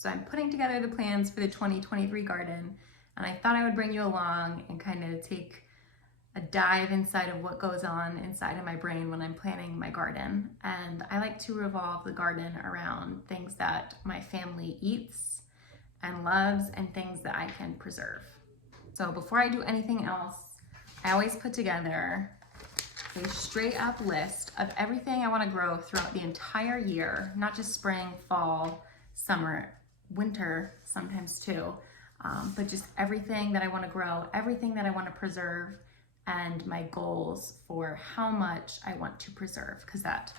So I'm putting together the plans for the 2023 garden, and I thought I would bring you along and kind of take a dive inside of what goes on inside of my brain when I'm planning my garden. And I like to revolve the garden around things that my family eats and loves and things that I can preserve. So before I do anything else, I always put together a straight up list of everything I want to grow throughout the entire year, not just spring, fall, summer, winter sometimes too, but just everything that I want to grow, everything that I want to preserve, and my goals for how much I want to preserve, because that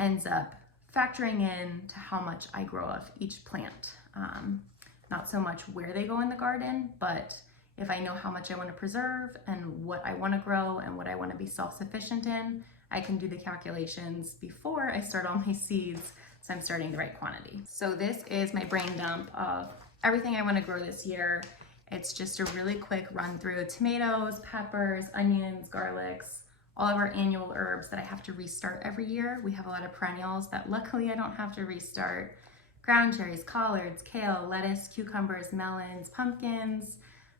ends up factoring in to how much I grow of each plant. Not so much where they go in the garden, but if I know how much I want to preserve and what I want to grow and what I want to be self-sufficient in, I can do the calculations before I start all my seeds, so I'm starting the right quantity. So this is my brain dump of everything I want to grow this year. It's just a really quick run through: tomatoes, peppers, onions, garlics, all of our annual herbs that I have to restart every year. We have a lot of perennials that luckily I don't have to restart: ground cherries, collards, kale, lettuce, cucumbers, melons, pumpkins,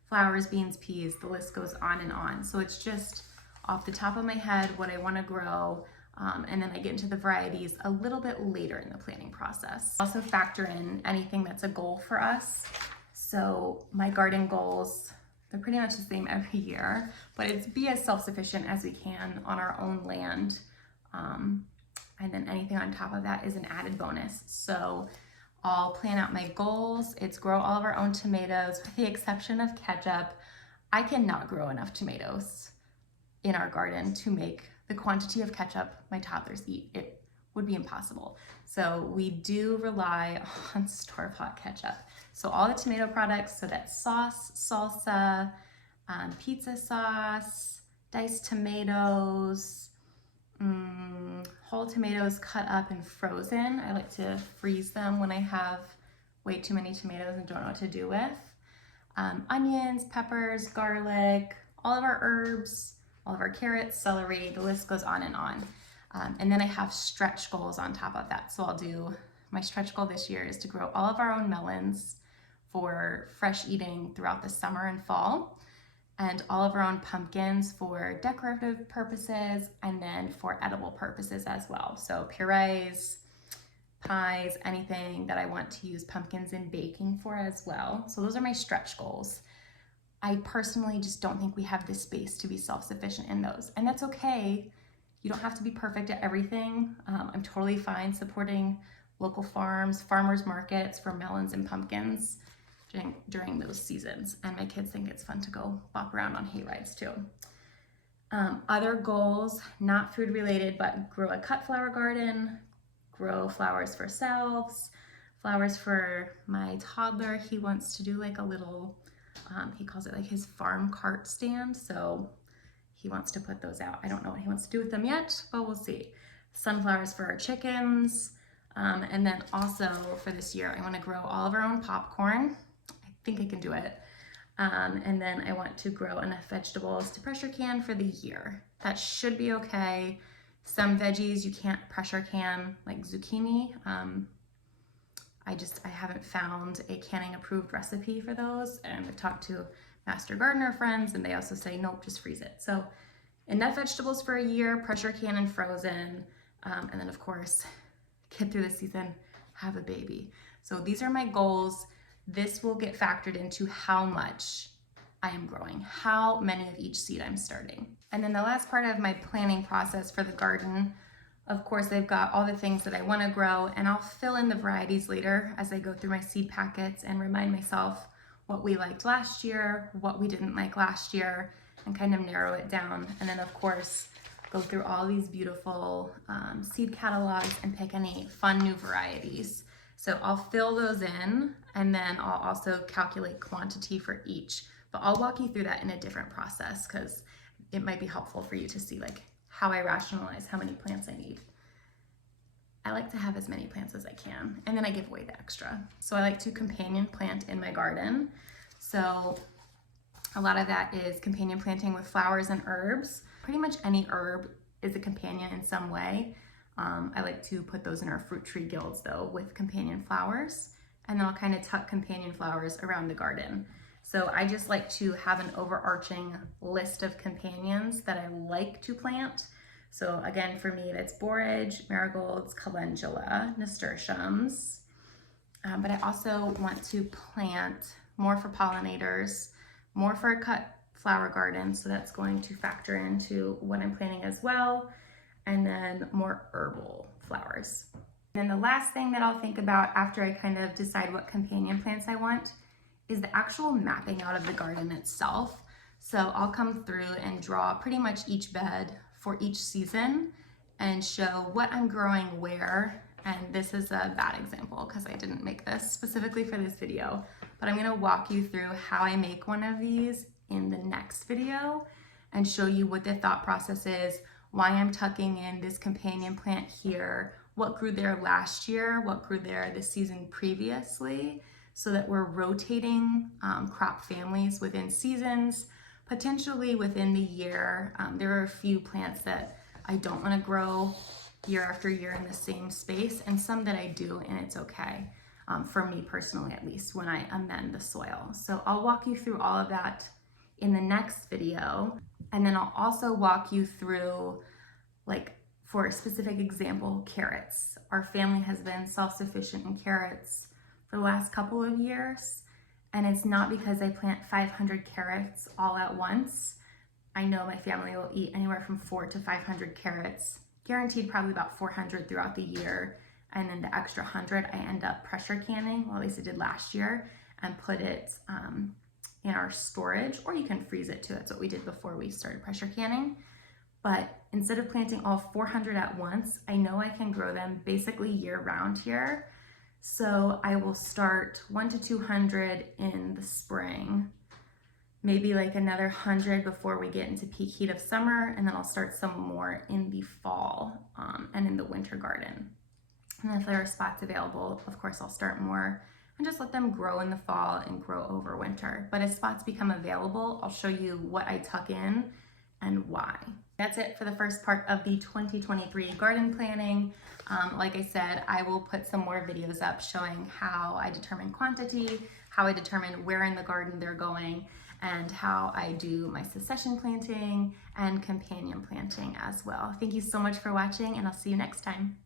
flowers, beans, peas, the list goes on and on. So it's just off the top of my head what I want to grow, and then I get into the varieties a little bit later in the planning process. Also factor in anything that's a goal for us. So my garden goals, they're pretty much the same every year, but it's be as self-sufficient as we can on our own land. And then anything on top of that is an added bonus. So I'll plan out my goals. It's grow all of our own tomatoes, with the exception of ketchup. I cannot grow enough tomatoes in our garden to make the quantity of ketchup my toddlers eat. It would be impossible. So we do rely on store-bought ketchup. So all the tomato products, so that's sauce, salsa, pizza sauce, diced tomatoes, whole tomatoes cut up and frozen. I like to freeze them when I have way too many tomatoes and don't know what to do with. Onions, peppers, garlic, all of our herbs, all of our carrots, celery, the list goes on and on. And then I have stretch goals on top of that. So my stretch goal this year is to grow all of our own melons for fresh eating throughout the summer and fall, and all of our own pumpkins for decorative purposes and then for edible purposes as well. So purees, pies, anything that I want to use pumpkins in baking for as well. So those are my stretch goals. I personally just don't think we have the space to be self-sufficient in those, and that's okay. You don't have to be perfect at everything. I'm totally fine supporting local farms, farmers markets for melons and pumpkins during those seasons. And my kids think it's fun to go bop around on hay rides too. Other goals, not food related, but grow a cut flower garden, grow flowers for selves, flowers for my toddler. He wants to do like a little, he calls it like his farm cart stand. So he wants to put those out. I don't know what he wants to do with them yet, but we'll see. Sunflowers for our chickens. And then also for this year, I want to grow all of our own popcorn. I think I can do it. And then I want to grow enough vegetables to pressure can for the year. That should be okay. Some veggies you can't pressure can, like zucchini. I haven't found a canning approved recipe for those. And I've talked to master gardener friends and they also say, nope, just freeze it. So enough vegetables for a year, pressure can and frozen. And then of course, get through the season, have a baby. So these are my goals. This will get factored into how much I am growing, how many of each seed I'm starting. And then the last part of my planning process for the garden, of course, I've got all the things that I want to grow, and I'll fill in the varieties later as I go through my seed packets and remind myself what we liked last year, what we didn't like last year, and kind of narrow it down. And then of course, go through all these beautiful seed catalogs and pick any fun new varieties. So I'll fill those in, and then I'll also calculate quantity for each. But I'll walk you through that in a different process because it might be helpful for you to see like how I rationalize how many plants I need. I like to have as many plants as I can, and then I give away the extra. So I like to companion plant in my garden. So a lot of that is companion planting with flowers and herbs. Pretty much any herb is a companion in some way. I like to put those in our fruit tree guilds though with companion flowers. and then I'll kind of tuck companion flowers around the garden. So I just like to have an overarching list of companions that I like to plant. So again, for me, that's borage, marigolds, calendula, nasturtiums. But I also want to plant more for pollinators, more for a cut flower garden. So that's going to factor into what I'm planting as well. And then more herbal flowers. And then the last thing that I'll think about after I kind of decide what companion plants I want is the actual mapping out of the garden itself. So I'll come through and draw pretty much each bed for each season and show what I'm growing where. And this is a bad example because I didn't make this specifically for this video, but I'm gonna walk you through how I make one of these in the next video and show you what the thought process is, why I'm tucking in this companion plant here, what grew there last year, what grew there the season previously, so that we're rotating crop families within seasons, potentially within the year. There are a few plants that I don't want to grow year after year in the same space, and some that I do, and it's okay, for me personally at least, when I amend the soil. So I'll walk you through all of that in the next video, and then I'll also walk you through, like, for a specific example, carrots. Our family has been self-sufficient in carrots for the last couple of years, and it's not because I plant 500 carrots all at once. I know my family will eat anywhere from 400 to 500 carrots, guaranteed probably about 400 throughout the year, and then the extra 100 I end up pressure canning, well, at least I did last year, and put it in our storage, or you can freeze it too. That's what we did before we started pressure canning. But instead of planting all 400 at once, I know I can grow them basically year round here. So I will start 100 to 200 in the spring, maybe like another 100 before we get into peak heat of summer, and then I'll start some more in the fall and in the winter garden. And if there are spots available, of course, I'll start more and just let them grow in the fall and grow over winter. But as spots become available, I'll show you what I tuck in and why. That's it for the first part of the 2023 garden planning. Like I said, I will put some more videos up showing how I determine quantity, how I determine where in the garden they're going, and how I do my succession planting and companion planting as well. Thank you so much for watching, and I'll see you next time.